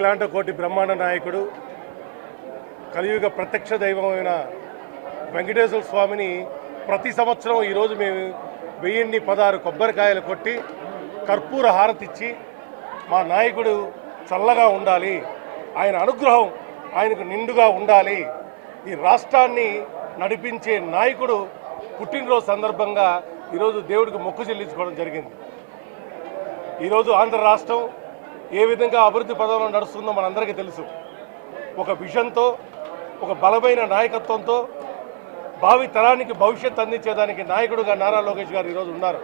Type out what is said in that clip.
అఖిలాండ కోటి బ్రహ్మాండ నాయకుడు కలియుగ ప్రత్యక్ష దైవమైన వెంకటేశ్వర స్వామిని ప్రతి సంవత్సరం ఈరోజు మేము 1016 కొబ్బరికాయలు కొట్టి కర్పూర హారతిచ్చి మా నాయకుడు చల్లగా ఉండాలి, ఆయన అనుగ్రహం ఆయనకు నిండుగా ఉండాలి, ఈ రాష్ట్రాన్ని నడిపించే నాయకుడు పుట్టినరోజు సందర్భంగా ఈరోజు దేవుడికి మొక్కు చెల్లించుకోవడం జరిగింది. ఈరోజు ఆంధ్ర రాష్ట్రం ఏ విధంగా అభివృద్ధి పదంలో నడుస్తుందో మనందరికీ తెలుసు. ఒక విజన్తో, ఒక బలమైన నాయకత్వంతో భావి తరానికి భవిష్యత్తు అందించేదానికి నాయకుడుగా నారా లోకేష్ గారు ఈరోజు ఉన్నారు.